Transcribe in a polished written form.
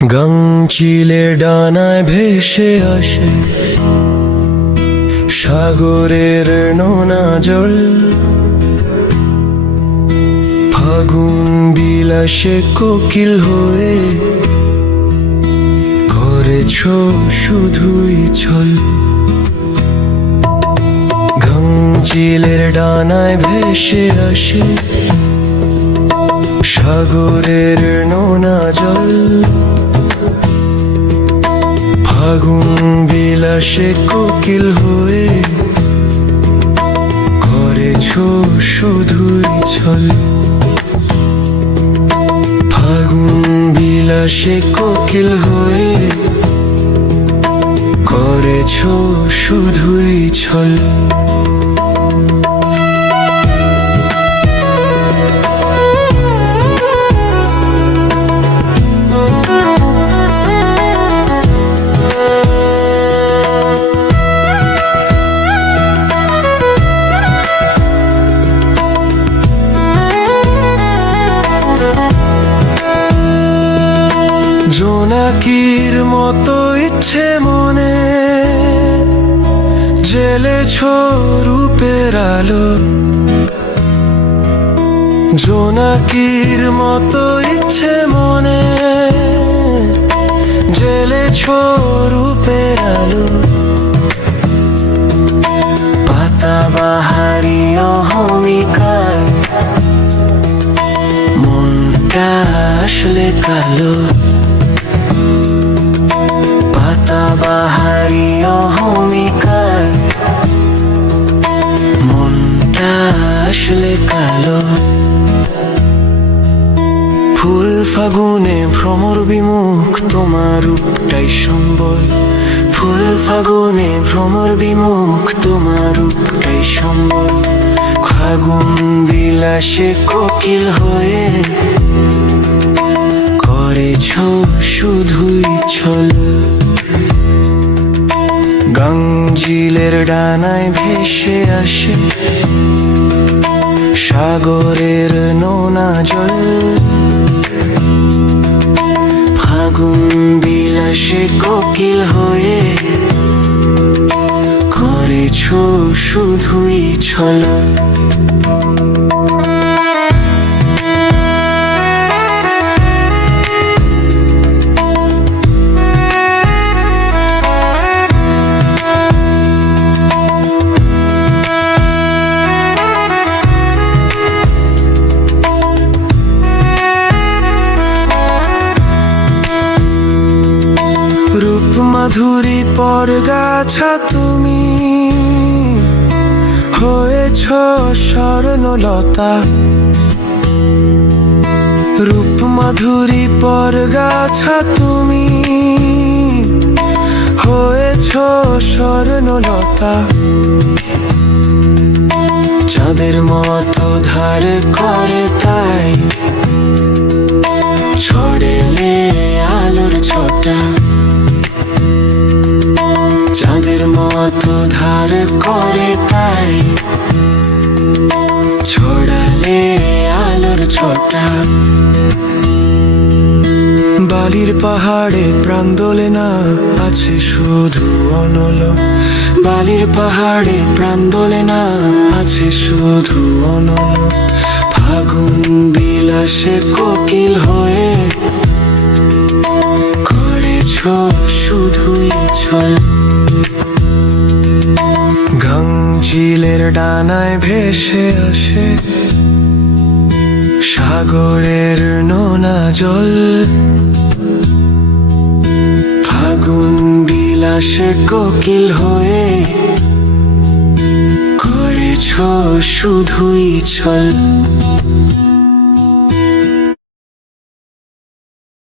গাংচিলের ডানায় ভেসে আসে সাগরের নোনা জল। ফাগুন বিলাসে কোকিল হয়ে করেছ শুধুই ছল। গাংচিলের ডানায় ভেসে আসে সাগরের নোনা জল। ফাগুন বিলাসে কোকিল হয়ে করেছ শুধুই ছল। ফাগুন বিলাসে কোকিল হয়ে করেছ শুধুই ছল। জোনাকির মতো ইচ্ছে মনে জেলেছ রূপের আলো। জোনাকির মতো ইচ্ছে মনে জেলেছ রূপের আলো। পাতাবাহারি অহমিকায় মনটা আসলে কালো। পাতাবাহারি অহমিকায় মনটা আসলে কালো। ফুল ফাগুনে ভ্রমর বিমুখ তোমার রূপটাই সম্বল। ফুল ফাগুনে ভ্রমর বিমুখ তোমার রূপটাই সম্বল। ফাগুন বিলাসে কোকিল হয়ে করেছ শুধুই ছল। গাংচিলের ডানায় ভেসে আসে সাগরের নোনা জল। ফাগুন বিলাসে কোকিল হয়ে করেছ শুধুই ছল। রূপ মাধুরী পরগাছা তুমি হয়েছ স্বর্ণলতা। রূপ মাধুরী পরগাছা তুমি হয়েছ স্বর্ণলতা। চাঁদের মতো ধার করে তাই ছড়েলে আলোর ছটা। চাঁদের মতো ধার করে তাই ছড়ালে আলোর ছটা। বালির পাহাড়ে প্রাণ দোলে না আছে শুধু অনল। বালির পাহাড়ে প্রাণ দোলে না আছে শুধু অনল। ফাগুন বিলাসে কোকিল হয়ে করেছ শুধুই ছল। গাংচিলের ডানায় ভেসে আসে সাগরের নোনা জল। ফাগুন বিলাসে কোকিল হয়ে করেছ শুধুই ছল।